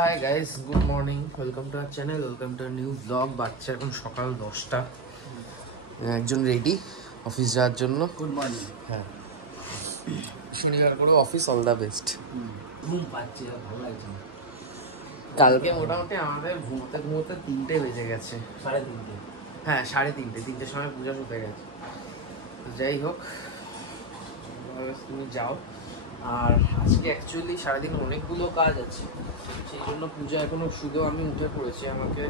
Hi guys, good morning, welcome to our channel, welcome to new blog. বাচ্চা এখন সকাল 10টা, একজন রেডি অফিস যাওয়ার জন্য। Good morning. হ্যাঁ, শনিবার করে অফিস, অল দ্য বেস্ট। ঘুম পাচ্ছে, ভালো লাগছে না। কালকে মোটামুটি আমাদের ঘুমোতে ঘুমোতে 3টে বেজে গেছে। 3:30। হ্যাঁ, 3:30, 3টের সময় পূজা শুতে গেছে। তো যাই হোক, তুমি যাও। আর আজকে অ্যাকচুয়ালি সারাদিন অনেকগুলো কাজ আছে, সেই জন্য পূজা এখনো শুধু আমি উঠে পড়েছি। আমাকে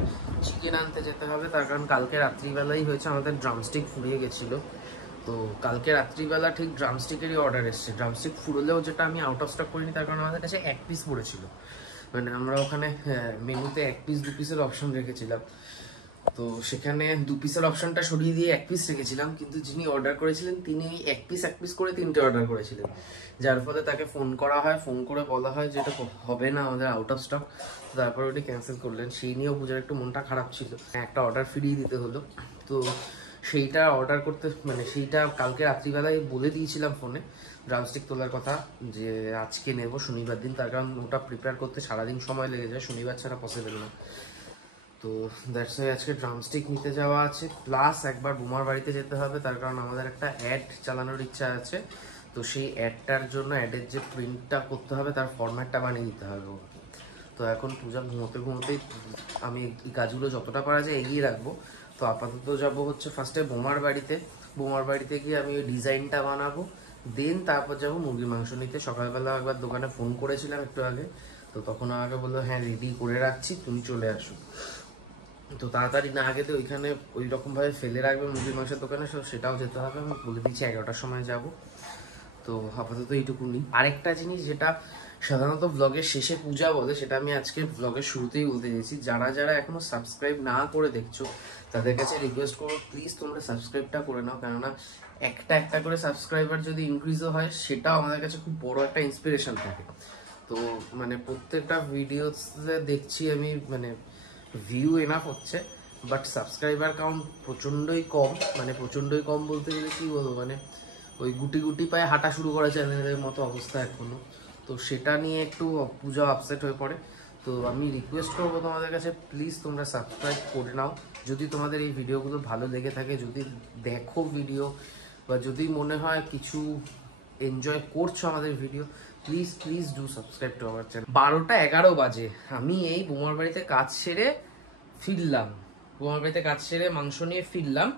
চিকেন আনতে যেতে হবে, তার কারণ কালকে রাত্রিবেলাই হয়েছে আমাদের ড্রামস্টিক ফুরিয়ে গেছিলো। তো কালকে রাত্রিবেলা ঠিক ড্রামস্টিকেরই অর্ডার এসছে। ড্রামস্টিক ফুরলেও যেটা আমি আউট অফ স্টক করিনি, তার কারণ আমাদের কাছে 1 পিস পড়েছিল। মানে আমরা ওখানে মেনুতে 1 পিস 2 পিসের অপশন রেখেছিলাম, তো সেখানে 2 পিসের অপশনটা সরিয়ে দিয়ে 1 পিস রেখেছিলাম। কিন্তু যিনি অর্ডার করেছিলেন তিনি 1 পিস করে 3টে অর্ডার করেছিলেন, যার ফলে তাকে ফোন করা হয়, ফোন করে বলা হয় যে এটা হবে না, আমাদের আউট অফ স্টক। তারপর ওটি ক্যান্সেল করলেন। সেই নিয়েও পূজার একটু মনটা খারাপ ছিল, একটা অর্ডার ফিরিয়ে দিতে হলো। তো সেইটা অর্ডার করতে সেইটা কালকে রাত্রিবেলায় বলে দিয়েছিলাম ফোনে ড্রামস্টিক তোলার কথা, যে আজকে নেব শনিবার দিন, তার কারণ ওটা প্রিপেয়ার করতে সারাদিন সময় লেগে যায়, শনিবার ছাড়া পসিবল না। তো দ্যাটস ওয়াই আজকে ড্রামস্টিক নিতে যাওয়া আছে, প্লাস একবার বোমার বাড়িতে যেতে হবে, তার কারণ আমাদের একটা অ্যাড চালানোর ইচ্ছা আছে। তো সেই অ্যাডটার জন্য অ্যাডের যে প্রিন্টটা করতে হবে তার ফরম্যাটটা বানিয়ে দিতে হবে। তো এখন পূজা ঘুমোতেই আমি এই কাজগুলো যতটা পারা যায় এগিয়ে রাখবো। তো আপাতত যাব হচ্ছে ফার্স্টে বোমার বাড়িতে গিয়ে আমি ওই ডিজাইনটা বানাবো, দেন তারপর যাবো মুরগির মাংস নিতে। সকালবেলা একবার দোকানে ফোন করেছিলাম একটু আগে, তো তখন আমাকে বললো হ্যাঁ রেডি করে রাখছি, তুমি চলে আসো। তো তাড়াতাড়ি না গেলে ওইখানে ওই রকমভাবে ফেলে রাখবে মুরগির মাংসের দোকানে, সেটাও যেতে হবে। আমি বলে দিচ্ছি 11টার সময় যাব। তো আপাতত এইটুকুনি। আরেকটা জিনিস যেটা সাধারণত ব্লগের শেষে পূজা বলে, সেটা আমি আজকে ব্লগের শুরুতেই বলতে চাইছি। যারা যারা এখনো সাবস্ক্রাইব না করে দেখছো, তাদের কাছে রিকোয়েস্ট করবো প্লিজ তোমরা সাবস্ক্রাইবটা করে নাও, কেননা একটা করে সাবস্ক্রাইবার যদি ইনক্রিজও হয়, সেটাও আমাদের কাছে খুব বড় একটা ইন্সপিরেশন থাকে। তো প্রত্যেকটা ভিডিওতে দেখছি আমি ভিউ এনাফ হচ্ছে, বাট সাবস্ক্রাইবার কাউন্ট প্রচণ্ডই কম বলতে গেলে কি বলবো, ওই গুটি পায়ে হাঁটা শুরু করা চ্যানেলের মতো অবস্থা এখনো। তো সেটা নিয়ে একটু পূজা আপসেট হয়ে পড়ে। তো আমি রিকোয়েস্ট করবো তোমাদের কাছে প্লিজ তোমরা সাবস্ক্রাইব করে নাও, যদি তোমাদের এই ভিডিওগুলো ভালো লেগে থাকে, যদি দেখো ভিডিও, বা যদি মনে হয় কিছু এনজয় করছো আমাদের video, please do subscribe to our channel. 12টা 11 বাজে, আমি এই বোমার বাড়িতে কাজ সেরে মাংস নিয়ে ফিরলাম।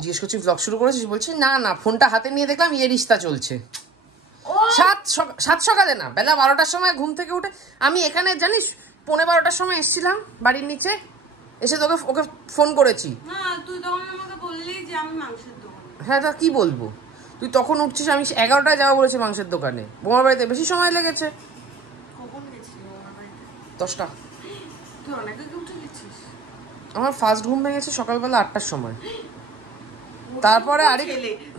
জিজ্ঞেস করছি ব্লগ শুরু করেছিস, বলছি না, ফোনটা হাতে নিয়ে দেখলাম ইয়ে রিস্তা চলছে। 7 সকালে না, বেলা 12টার সময় ঘুম থেকে উঠে আমি এখানে জানিস 11:15টার সময় এসেছিলাম বাড়ির নিচে, এসে ওকে ফোন করেছি। হ্যাঁ, তা কি বলবো, তুই তখন উঠছিস, আমি 11টায় যাবো বলেছি মাংসের দোকানে। বোমার বাড়িতে বেশি সময় লেগেছে। 10টা। আমার ফার্স্ট ঘুম ভেঙেছে সকালবেলা 8টার সময়। তারপরে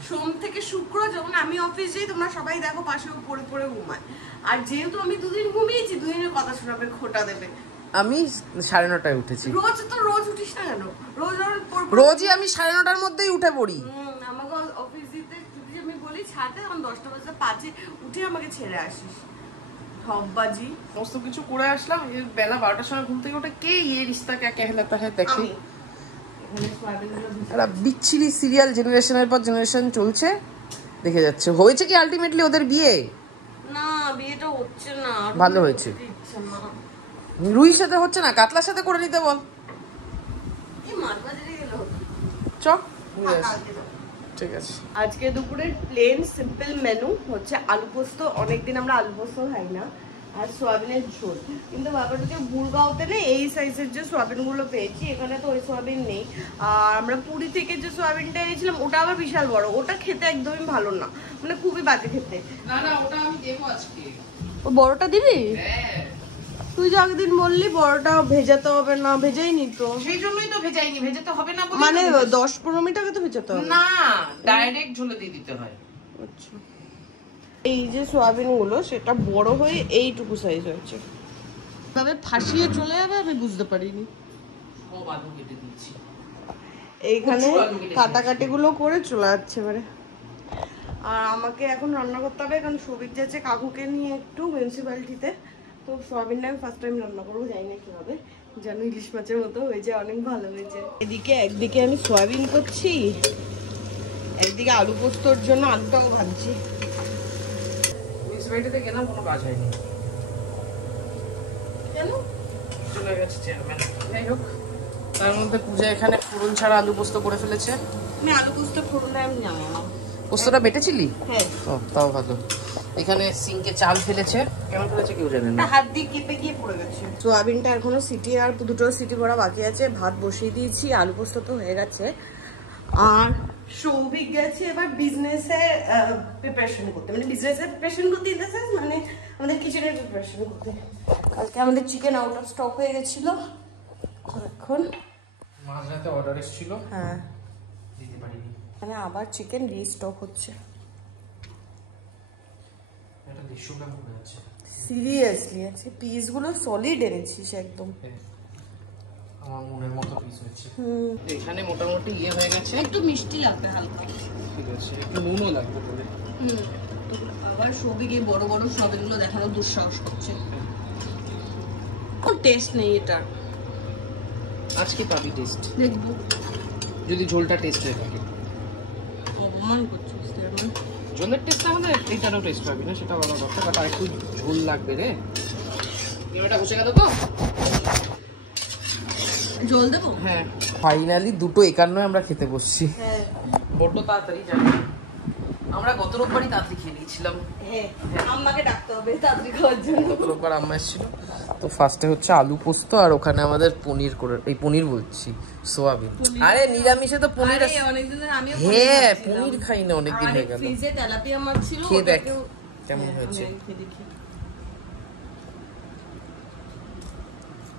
সোম থেকে শুক্র যখন আমি অফিস যাই, তোমরা সবাই দেখো পাশে পড়ে ঘুমায়। আর যেহেতু আমি 2 দিন ঘুমিয়েছি, 2 দিনের কথা শোনাবে, খোটা দেবে। আমি 9:30টায় উঠেছি। রোজ উঠিস না কেন? রোজই আমি 9:30টার মধ্যেই উঠে পড়ি। আমাকে অফিস দিতে যদি আমি বলি ছাড়তে, তখন 10টা বাজে 5 উঠে আমাকে ছেড়ে আসিস। ঠকবাজি সমস্ত কিছু করে আসলাম। বেলা 12টার সময় ঘুম থেকে উঠে কে ইয়ে রিস্তা কে कहलाता है দেখি। বিচ্ছিরি সিরিয়াল জেনারেশনের পর জেনারেশন চলছে, দেখে যাচ্ছে। হয়েছে কি আলটিমেটলি ওদের বিয়ে? না, বিয়েটা হচ্ছে না। ভালো হয়েছে। রুহির সাথে হচ্ছে না, কাতলার সাথে করে নিতে বল। চ, ঠিক আছে। আজকে দুপুরের প্লেন সিম্পল মেনু হচ্ছে আলু পোস্ত। অনেকদিন আমরা আলু পোস্ত খাই না, আর সোয়াবিনের ঝোল। কিন্তু ব্যাপারটা গুড়গাঁওতে নেই এই সাইজের যে সোয়াবিন গুলো পেয়েছি, এখানে তো ওই সোয়াবিন নেই। আর আমরা পুরী থেকে যে সোয়াবিনটা এনেছিলাম, ওটা আবার বিশাল বড়, ওটা খেতে একদমই ভালো না, খুবই বাজে খেতে। না ওটা আমি দেবো আজকে। ও বড়টা দিবি? হ্যাঁ, তুই যে আগের বললি বড়টা ভেজাতে হবে না, ভেজাইনি তো। সেই জন্যই তো ভেজাইনি, ভেজাতে হবে না 10-15 মিনিট আগে তো ভেজাতে হবে না, ডাইরেক্ট ঝোলে দিয়ে দিতে হয়। আচ্ছা, এই যে সোয়াবিন গুলো সেটা বড় হয়ে এইটুকু সাইজ হয়েছে, তবে ফাঁসিয়ে চলে যাবে আমি বুঝতে পারিনি। ও বাদু কেটে দিচ্ছি, এইখানে কাটাকাটি গুলো করে চলে যাচ্ছে এবারে। আর আমাকে এখন রান্না করতে হবে, কারণ সবিক যাচ্ছে কাকুকে নিয়ে একটু মিউনিসিপ্যালিটিতে, তো সোয়াবিনটা আমি ফার্স্ট টাইম রান্না করবো, জানি না কি হবে, যেন ইলিশ মাছের মতো হয়েছে, অনেক ভালো হয়েছে। এদিকে একদিকে আমি সোয়াবিন করছি, একদিকে আলু পোস্তর জন্য আলুটাও ভাজছি। মিউনিসিপ্যালিটিতে গেলাম, কোনো কাজ হয়নি। কেন? চলে গেছে চেয়ারম্যান। যাই হোক, তার মধ্যে পূজা এখানে ফোড়ন ছাড়া আলু পোস্ত করে ফেলেছে। আমি আলু পোস্ত ফোড়নটা আমি জানি না। পোস্তটা বেটেছিলি? হ্যাঁ। ও, তাও ভালো। এখানে সিঙ্কে চাল ফেলেছে, কেন ফেলেছে কেউ জানে না। হাত দিয়ে কেঁপে গিয়ে পড়ে গেছে। সোয়াবিনটা এখনো সিটি আর দুটো সিটি করা বাকি আছে, ভাত বসিয়ে দিয়েছি, আলু পোস্ত তো হয়ে গেছে। আর সৌভিক গেছে এবার বিজনেসের প্রিপারেশন করতে, মানে বিজনেসের প্রিপারেশন করতে ইন দ্য সেন্স মানে আমাদের কিচেনের প্রিপারেশন করতে। কালকে আমাদের চিকেন আউট অফ স্টক হয়ে গেছিল, এখন মাঝরাতে অর্ডার এসেছিল, হ্যাঁ দিতে পারিনি। মানে আবার চিকেন রিস্টক হচ্ছে। এটা 150 গ্রাম পড়ে যাচ্ছে। সিরিয়াসলি আছে, পিসগুলো সলিড এনেছিস একদম। আমার মনের মতো পিস হচ্ছে। এখানে মোটামুটি ইয়ে হয়ে গেছে। একটু মিষ্টি লাগবে হালকা, ঠিক আছে, একটু নুনও লাগবে বলে। আবার সবিকে বড় বড় সবগুলো দেখানোর দুঃসাহস করছে। কোন টেস্ট নেই এটা, আজকে পাবি টেস্ট, দেখবো যদি ঝোলটা টেস্ট হয়ে থাকে। অপমান করছিস তুই এখন। ঝোলের টেস্ট আমাদের এইটারও টেস্ট পাবি না, সেটা আলাদা কথা, বাট আর একটু ঝোল লাগবে রে। এটা বসে গেল তো, জল দেবো? হ্যাঁ, ফাইনালি 2:51 আমরা খেতে বসছি। হ্যাঁ বড্ড তাড়াতাড়ি, জানি আমরা গত রোববারই তাড়াতাড়ি খেয়ে নিয়েছিলাম। হ্যাঁ, আম্মাকে ডাকতে হবে তাড়াতাড়ি খাওয়ার জন্য। গত রোববার আম্মা এসেছিল। তো ফার্স্টে হচ্ছে আলু পোস্ত, আর ওখানে আমাদের পনির করে, এই পনির বলছি সোয়াবিন। আরে নিরামিষে তো পনির আছে অনেকদিন ধরে আমিও হ্যাঁ, পনির খাই না, অনেকদিন হয়ে গেল। ফ্রিজে তেলাপিয়া মাছ ছিল, খেয়ে দেখ কেমন হয়েছে।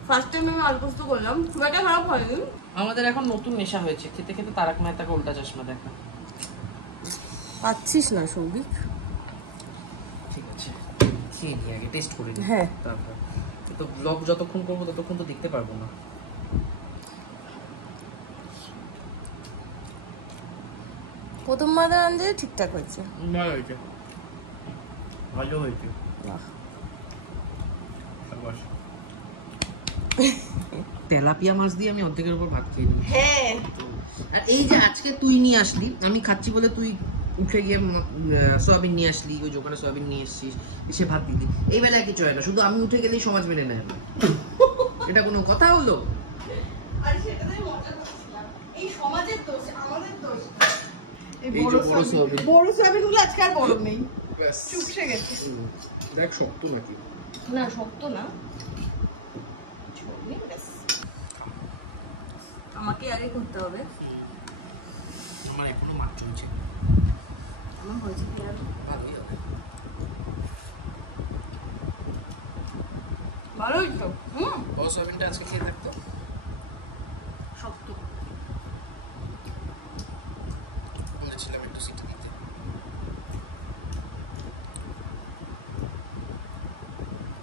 ফার্স্ট টাইম আমি আলু পোস্ত করলাম, খুব একটা খারাপ হয়নি। আমাদের এখন নতুন নেশা হয়েছে, খেতে খেতে তারক মেহতাকে উল্টা চশমা দেখা। পাচ্ছিস না সৌভিক? ঠিক আছে, খেয়ে নিই আগে, টেস্ট করে নিই। হ্যাঁ, তারপর তো ব্লগ যতক্ষণ করবো ততক্ষণ তো দেখতে পারবো না। প্রথমবার রাঁধতে ঠিকঠাক হয়েছে। ভালো হয়েছে, ভালো হয়েছে। তেলাপিয়া মাছ দিয়ে আমি অর্ধেকের উপর ভাত খেয়ে নিই। হ্যাঁ, আর এই যে আজকে তুই নিয়ে আসলি, আমি খাচ্ছি বলে তুই উঠে গিয়ে সোয়াবিন নিয়ে আসলি, ওই দোকানে সোয়াবিন নিয়ে এসছিস, এসে ভাত দিলি। এই বেলায় কিছু হয় না, শুধু আমি উঠে গেলেই সমাজ মেনে নেয় না। এটা কোনো কথা হলো? আর সেটাতেই মজা করছিলাম। এই সমাজের দোষ, আমাদের দোষ। এই বড় সোয়াবিন, বড় সোয়াবিন গুলো আজকে আর বড় নেই, চুপসে গেছে। দেখ শক্ত নাকি? না শক্ত না, আমাকে আগে করতে হবে। আমার এখনো মাছ চলছে। আমার হয়েছে কি আর ভালোই হবে। ভালোই তো। বড় সোয়াবিনটা আজকে খেয়ে থাকতো শক্ত। বলেছিলাম একটু সিটি দিতে।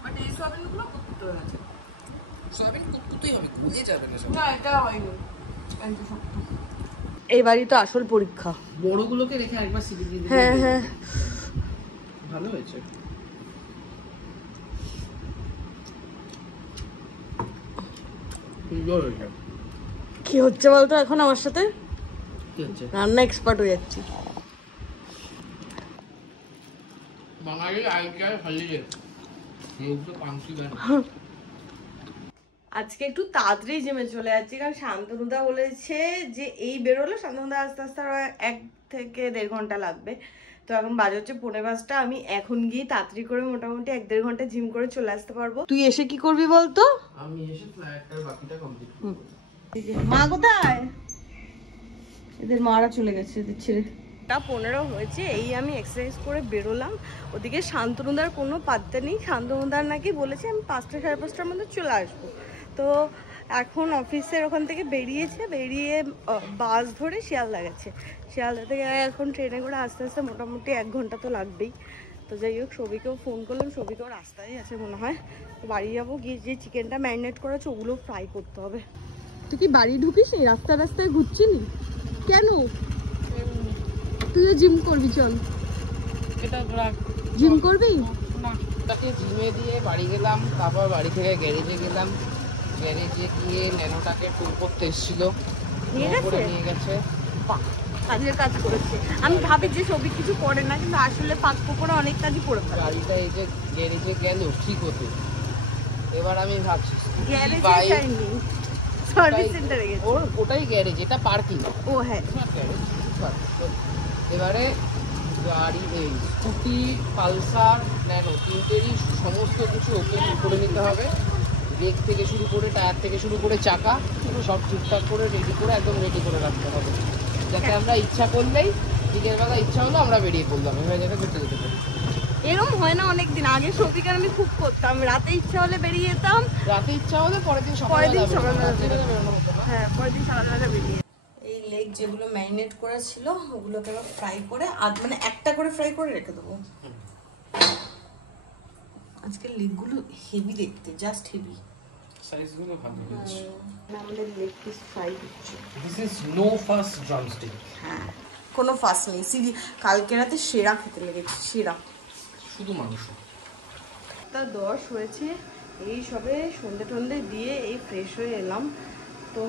বাট এই সোয়াবিন গুলো কুকতে হয়েছে। সোয়াবিন কুকতেই হবে, গুলে যাবে না সব। না এটা হয়নি, একটু শক্ত। এবারই তো আসল পরীক্ষা। বড়গুলোকে রেখে একবার সিটি দিয়ে দিলে। হ্যাঁ হ্যাঁ, ভালো হয়েছে। কি হচ্ছে বলতো এখন আমার সাথে? কি হচ্ছে? রান্না এক্সপার্ট হয়ে যাচ্ছি। বাঙালি আইডিয়া হারিয়ে তো পাংশি গান। আজকে একটু তাড়াতাড়ি জিমে চলে যাচ্ছি, কারণ শান্তনুদা বলেছে যে এই বেরোলো, শান্তনুদা আস্তে আস্তে আরো 1 থেকে 1.5 ঘন্টা লাগবে। তো এখন বাজে হচ্ছে 4:45, আমি এখন গিয়ে তাড়াতাড়ি করে মোটামুটি 1-1.5 ঘন্টা জিম করে চলে আসতে পারবো। তুই এসে কি করবি বলতো? আমি এসে ফ্লাইটটার বাকিটা কমপ্লিট করব। মা কোথায়? এদের মারা চলে গেছে এদের ছেড়ে। 15 হয়েছে, এই আমি এক্সারসাইজ করে বেরোলাম। ওদিকে শান্তনুদার কোনো পাত্তা নেই, শান্তনুদার নাকি বলেছে আমি 5টা 5:30টার মধ্যে চলে আসবো। তো এখন অফিসের ওখান থেকে বেরিয়ে বাস ধরে শিয়ালদা গেছে, শিয়ালদা থেকে এখন ট্রেনে করে আস্তে আস্তে মোটামুটি 1 ঘন্টা তো লাগবেই। তো যাই হোক, সবিকেও ফোন করলাম, সবিকেও রাস্তায় আছে মনে হয়। তো বাড়ি যাবো, গিয়ে যে চিকেনটা ম্যারিনেট করা আছে ওগুলো ফ্রাই করতে হবে। তুই কি বাড়ি ঢুকিস নি? রাস্তায় ঘুরছিনি কেন? তুইও জিম করবি, চল। এটা জিম করবি? তাকে জিমে দিয়ে বাড়ি গেলাম, তারপর বাড়ি থেকে গ্যারেজে গেলাম, গ্যারেজে গিয়ে ন্যানোটাকে টুল করতে এসেছিল, নিয়ে গেছে। কাজের কাজ করেছে। আমি ভাবি যে সবই কিছু করে না, কিন্তু আসলে ফাঁক করে অনেক কাজই করে ফেলে। গাড়িটা এই যে গ্যারেজে গেল ঠিক হতে, এবার আমি ভাবছি সার্ভিস সেন্টারে গেছে, ওর ওটাই গ্যারেজ, এটা পার্কিং। ও হ্যাঁ, এবারে গাড়ি স্কুটি পালসার ন্যানো তিনটেরই সমস্ত কিছু ওপেন করে নিতে হবে, ব্রেক থেকে শুরু করে টায়ার থেকে শুরু করে চাকা সব ঠিকঠাক করে রেডি করে একদম রেডি করে রাখতে হবে, যাতে আমরা ইচ্ছা করলেই দিনের বেলা ইচ্ছা হলো আমরা বেরিয়ে পড়লাম, এবার যাতে ঘুরতে যেতে পারি। এরকম হয় না অনেকদিন আগে সবিকার আমি খুব করতাম, রাতে ইচ্ছা হলে বেরিয়ে যেতাম, রাতে ইচ্ছা হলে পরের দিন সকালবেলা বেরোনো হতো না। হ্যাঁ পরের দিন সকালবেলা বেরিয়ে। এই লেগ যেগুলো ম্যারিনেট করা ছিল ওগুলোকে এবার ফ্রাই করে মানে একটা করে ফ্রাই করে রেখে দেবো। আজকে লেগগুলো হেভি দেখতে, জাস্ট হেভি, সাইজগুলো ভালো হয়েছে। আমাদের লেগ পিস ফ্রাই হচ্ছে। This is no first drumstick. হ্যাঁ কোনো ফার্স্ট নেই, কালকে রাতে সেরা খেতে লেগেছে, সেরা শুধু মাংস। 10 হয়েছে, এই সবে সন্ধে টন্ধে দিয়ে এই ফ্রেশ হয়ে এলাম, তো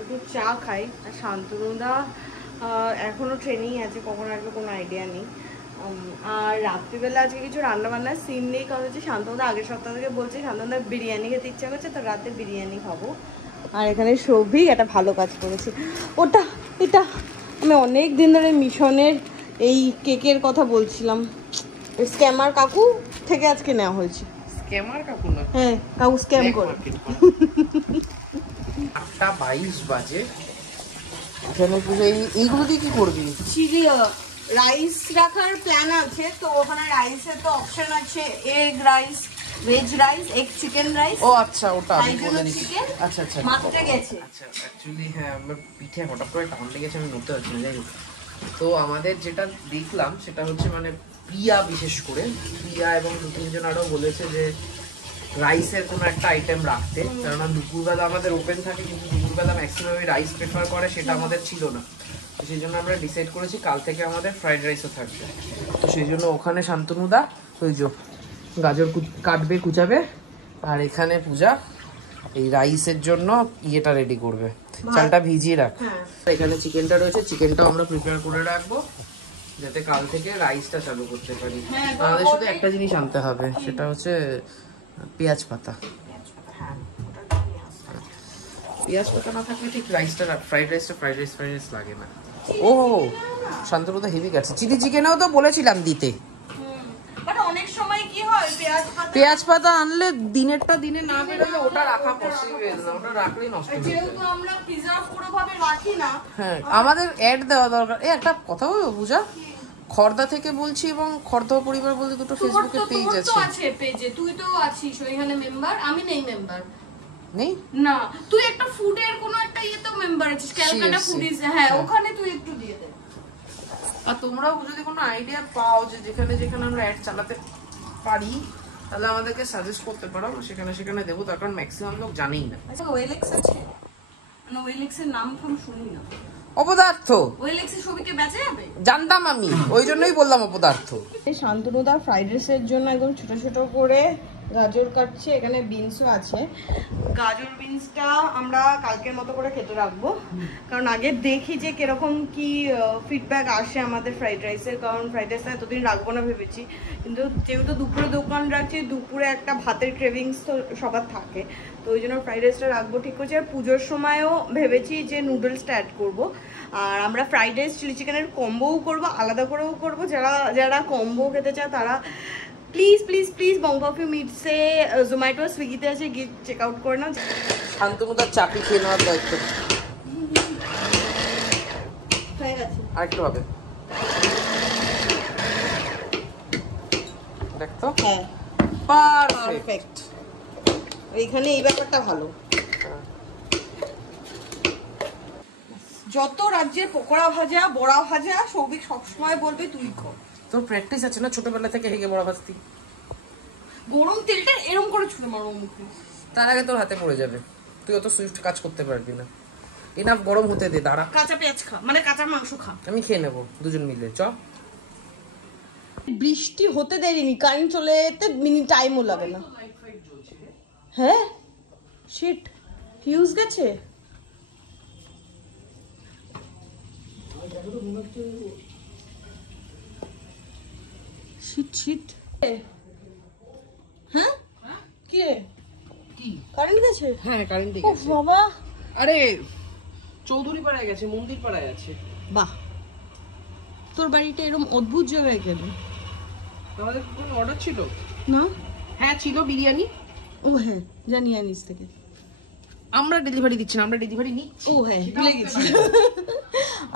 একটু চা খাই। আর শান্তনুদা এখনও ট্রেনিং আছে, কখন আসবে কোনো আইডিয়া নেই। আর রাত্রিবেলা আজকে কিছু রান্নাবান্নার সিন নেই, কারণ হচ্ছে শান্তনুদা আগের সপ্তাহ থেকে বলছে শান্তনুদা বিরিয়ানি খেতে ইচ্ছা করছে, তো রাতে বিরিয়ানি খাবো। আর এখানে সৌভিক একটা ভালো কাজ করেছে, এটা আমি অনেক দিন ধরে মিশনের এই কেকের কথা বলছিলাম, স্ক্যামার কাকু থেকে আজকে নেওয়া হয়েছে। স্ক্যামার কাকু না? হ্যাঁ কাকু স্ক্যাম করে। 8:22 বাজে, এখানে পুজো। এইগুলো দিয়ে কি করবি? চিলি রাইস রাখার প্ল্যান আছে, তো ওখানে রাইসের তো অপশন আছে, egg rice, veg rice, egg chicken rice. ও আচ্ছা, ওটা আমি বলে দিচ্ছি। আচ্ছা আচ্ছা মাত্রা গেছে। আচ্ছা অ্যাকচুয়ালি হ্যাঁ, আমার পিঠে হঠাৎ করে টান লেগেছে, আমি নড়তে পারছি না। যাই হোক, তো আমাদের যেটা দেখলাম সেটা হচ্ছে মানে প্রিয়া, বিশেষ করে প্রিয়া এবং 2-3 জন আরও বলেছে যে রাইসের কোনো একটা আইটেম রাখতে, কেননা দুপুরবেলা আমাদের ওপেন থাকে, কিন্তু দুপুরবেলা ম্যাক্সিমাম রাইস প্রেফার করে, সেটা আমাদের ছিল না। তো সেই জন্য আমরা ডিসাইড করেছি কাল থেকে আমাদের ফ্রাইড রাইসও থাকবে। তো সেই জন্য ওখানে শান্তনুদা ওই যে গাজর কাটবে, কুচাবে, আর এখানে পূজা এই রাইসের জন্য ইয়েটা রেডি করবে, চালটা ভিজিয়ে রাখ। এখানে চিকেনটা রয়েছে, চিকেনটাও আমরা প্রিপেয়ার করে রাখবো যাতে কাল থেকে রাইসটা চালু করতে পারি। আমাদের শুধু একটা জিনিস আনতে হবে, সেটা হচ্ছে পেঁয়াজ পাতা। পেঁয়াজ পাতা না থাকলে ঠিক রাইসটা, ফ্রাইড রাইস লাগে না। ও শান্তনুদা হেভি গেছে, চিলি চিকেনেও তো বলেছিলাম দিতে। অনেক সময় কি হয় পেঁয়াজ পাতা আনলে দিনেরটা দিনে না বেরোলে ওটা রাখা পসিবল না, ওটা রাখলেই নষ্ট হয়ে যায়। যেহেতু আমরা প্রিজার্ভ পুরোভাবে রাখি না। হ্যাঁ, আমাদের অ্যাড দেওয়া দরকার। এই একটা কথা বলবো পূজা, খর্দা থেকে বলছি, এবং খর্দা পরিবার বলতে দুটো ফেসবুকে পেজ আছে। পেজে তুই তো আছিস ওইখানে মেম্বার, আমি নেই মেম্বার। নেই না, তুই একটা ফুডের কোনো একটা ইয়ে তো মেম্বার আছিস, ক্যালকাটা ফুডিজ। হ্যাঁ, ওখানে তুই একটু দিয়ে দে। আর তোমরাও যদি কোনো আইডিয়া পাও যে যেখানে যেখানে আমরা অ্যাড চালাতে পারি, তাহলে আমাদেরকে সাজেস্ট করতে পারো, সেখানে সেখানে দেবো, তার কারণ ম্যাক্সিমাম লোক জানেই না। আচ্ছা ওয়েলেক্স আছে না? ওয়েলেক্সের নাম আমি শুনি না। অপদার্থ ওয়েলেক্সের ছবিকে বেঁচে যাবে জানতাম আমি, ওই জন্যই বললাম অপদার্থ। শান্তনুদা ফ্রাইড রাইসের জন্য একদম ছোট ছোট করে গাজর কাটছে, এখানে বিনসও আছে। গাজর বিনসটা আমরা কালকের মতো করে কেটে রাখবো, কারণ আগে দেখি যে কিরকম কি ফিডব্যাক আসে আমাদের ফ্রাইড রাইসের, কারণ ফ্রাইড রাইসটা এতদিন রাখবো না ভেবেছি, কিন্তু যেহেতু দুপুরে দোকান রাখছি, দুপুরে একটা ভাতের ক্রেভিংস তো সবার থাকে, তো ওই জন্য ফ্রাইড রাইসটা রাখবো ঠিক করছি। আর পুজোর সময়ও ভেবেছি যে নুডলসটা অ্যাড করবো, আর আমরা ফ্রাইড রাইস চিলি চিকেনের কম্বোও করবো, আলাদা করেও করবো। যারা কম্বো খেতে চায় তারা প্লিজ বংপাফি মিটসে জোম্যাটো সুইগিতে আছে, গিয়ে চেক আউট করে নাও। শান্তনুদার চাকরি খেয়ে নেওয়ার দায়িত্ব হয়ে গেছে, আরেকটু হবে, দেখতো। হ্যাঁ পারফেক্ট। এইখানে এই ব্যাপারটা ভালো, যত রাজ্যের পকোড়া ভাজা, বড়া ভাজা সৌভিক সবসময় বলবে তুই কর। তোর প্র্যাকটিস আছে না, ছোটবেলা থেকে হেগে বড়া ভাজতি। গরম তেলটা এরম করে ছুঁড়ে মারো মুখে, তার আগে তোর হাতে পড়ে যাবে, তুই অত সুইফট কাজ করতে পারবি না। এনাফ গরম হতে দে, দাঁড়া। কাঁচা পেঁয়াজ খা, মানে কাঁচা মাংস খা। আমি খেয়ে নেবো দুজন মিলে, চ। বৃষ্টি হতে দেরিনি, কারেন্ট চলে যেতে মিনি টাইমও লাগে না। হ্যাঁ শিট, ফিউজ গেছে। Shit shit. হ্যাঁ কি রে, কি কারেন্ট গেছে? হ্যাঁ কারেন্ট ও বাবা, আরে চৌধুরী পাড়ায় গেছে, মন্দির পাড়ায় আছে। বাহ, তোর বাড়িটা এরকম অদ্ভুত জায়গায় কেন? আমাদের কোনো অর্ডার ছিল না? হ্যাঁ ছিল, বিরিয়ানি। ও হ্যাঁ জানি, আনিস থেকে। আমরা ডেলিভারি দিচ্ছি না, আমরা ডেলিভারি নিই। ও হ্যাঁ ভুলে গেছি।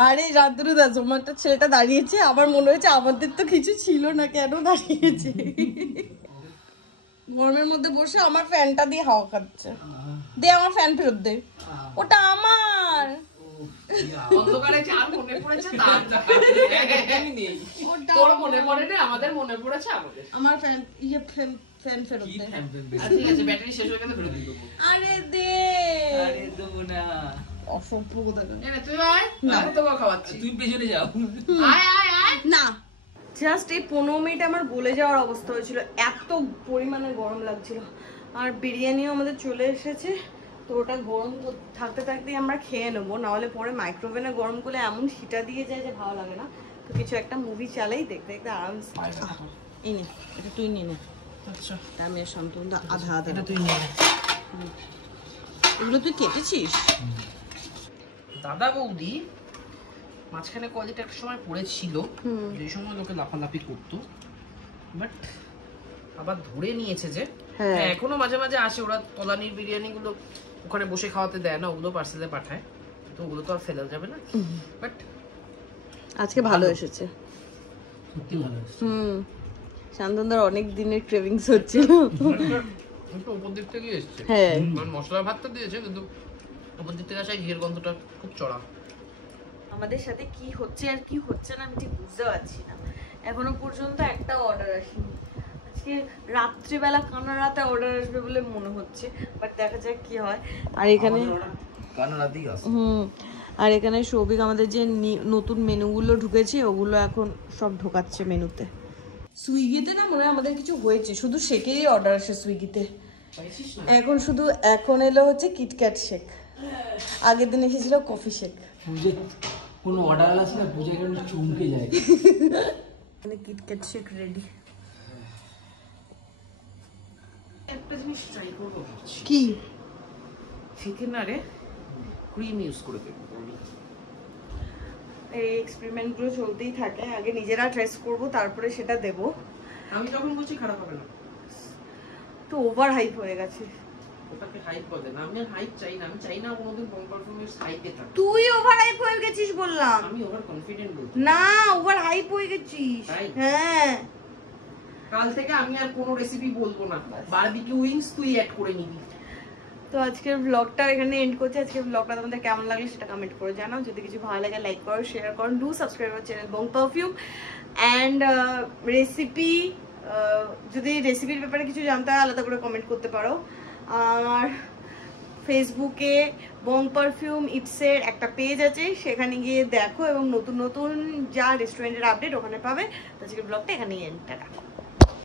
আরে রাত্রে তোমারটা ছেলেটা দাঁড়িয়েছে, আমার মনে হয়েছে আমাদের তো কিছু ছিল না, কেন দাঁড়িয়েছে। গরমের মধ্যে বসে আমার ফ্যানটা দিয়ে হাওয়া খাচ্ছে। দে আমার ফ্যান ফেরত দে, ওটা আমার। অন্ধকারে চার মনে পড়েছে তার আমি নেই, তোর মনে পড়ে না, আমাদের মনে পড়েছে আমাদের। আমার ফ্যান ইয়ে ফ্যান ফেরত দে। ঠিক আছে, ব্যাটারি শেষ হয়ে গেলে ফেরত দিয়ে দেবো। আরে দে। আরে দেবো না, অসভ্য কোথাকার। এনে তুই আয়, আমি তোকে খাওয়াচ্ছি। তুই পেছনে যাও। আয় আয় আয় না, জাস্ট এই 15 মিনিট আমার গলে যাওয়ার অবস্থা হয়েছিল, এত পরিমাণে গরম লাগছিল। আর বিরিয়ানিও আমাদের চলে এসেছে, তো ওটা গরম থাকতে থাকতেই আমরা খেয়ে নেবো, নাহলে পরে মাইক্রোওভেনে গরম করলে এমন হিটা দিয়ে যায় যে ভালো লাগে না। তো কিছু একটা মুভি চালাই, দেখতে দেখতে আরামসে। এই নে, এটা তুই নিয়ে নে। আচ্ছা আমি আর শান্তনু আধা আধা। এটা তুই নিয়ে নে। এগুলো তুই কেটেছিস? দাদা বৌদি মাঝখানে কোয়ালিটি একটা সময় পড়েছিল, যে সময় লোকে লাফালাফি করতো, বাট আবার ধরে নিয়েছে যে হ্যাঁ এখনো মাঝে মাঝে আসে। ওরা তলানির বিরিয়ানি গুলো ওখানে বসে খাওয়াতে দেয় না, ওগুলো পার্সেলে পাঠায়, তো ওগুলো তো আর ফেলা যাবে না। বাট আজকে ভালো এসেছে। সত্যি ভালো। শান্তনদার অনেক দিনের ক্রেভিংস হচ্ছিল। একটু উপর দিক থেকে এসছে, হ্যাঁ মানে মশলার ভাতটা দিয়েছে, কিন্তু উপর দিক থেকে আসে ঘিয়ের গন্ধটা খুব চড়া। আমাদের সাথে কি হচ্ছে আর কি হচ্ছে না আমি ঠিক বুঝতে পারছি না, এখনো পর্যন্ত একটা অর্ডার আসেনি। আজকে রাত্রিবেলা কানা রাতে অর্ডার আসবে বলে মনে হচ্ছে, বাট দেখা যাক কি হয়। আর এখানে আর এখানে সৌভিক আমাদের যে নতুন মেনুগুলো ঢুকেছে ওগুলো এখন সব ঢোকাচ্ছে মেনুতে। সুইগিতে না মনে হয় আমাদের কিছু হয়েছে, শুধু শেকেরই অর্ডার আসে সুইগিতে এখন। শুধু এখন এলো হচ্ছে কিটক্যাট শেক, আগের দিন এসেছিল কফি শেক। পুজো কোনো অর্ডার আসে না, পুজো এখানে চমকে যায়। মানে কিটক্যাট শেক রেডি। একটা জিনিস ট্রাই করবো ভাবছি, কি চিকেন আরে ক্রিম ইউজ করে দেবো। এই এক্সপেরিমেন্টগুলো চলতেই থাকে, আগে নিজেরা টেস্ট করব তারপরে সেটা দেব। আমি যখন বলছি খারাপ হবে না, তো ওভার হাইপ হয়ে গেছে। ওটাকে হাইপ বলে না, আমি হাইপ চাই না, আমি চাই না কোনোদিন বং পারফিউমের হাইপে থাক। তুই ওভার হাইপ হয়ে গেছিস বললাম, আমি ওভার কনফিডেন্ট বলছি না ওভার হাইপ হয়ে গেছিস। তাই? হ্যাঁ কাল থেকে আমি আর কোনো রেসিপি বলবো না, বারবিকিউ উইংস তুই অ্যাড করে নিবি। তো আজকের ব্লগটা এখানে এন্ড করছি। আজকের ব্লগটা তোমাদের কেমন লাগলো সেটা কমেন্ট করে জানাও, যদি কিছু ভালো লাগে লাইক করো, শেয়ার করো, do subscribe our channel Bong perfume. And recipe, যদি রেসিপির ব্যাপারে কিছু জানতে হয় আলাদা করে কমেন্ট করতে পারো। আর ফেসবুকে বং পারফিউম ইটসের একটা পেজ আছে, সেখানে গিয়ে দেখো এবং নতুন নতুন যা রেস্টুরেন্টের আপডেট ওখানে পাবে। তো আজকের ব্লগটা এখানেই এন্ড। টাটা।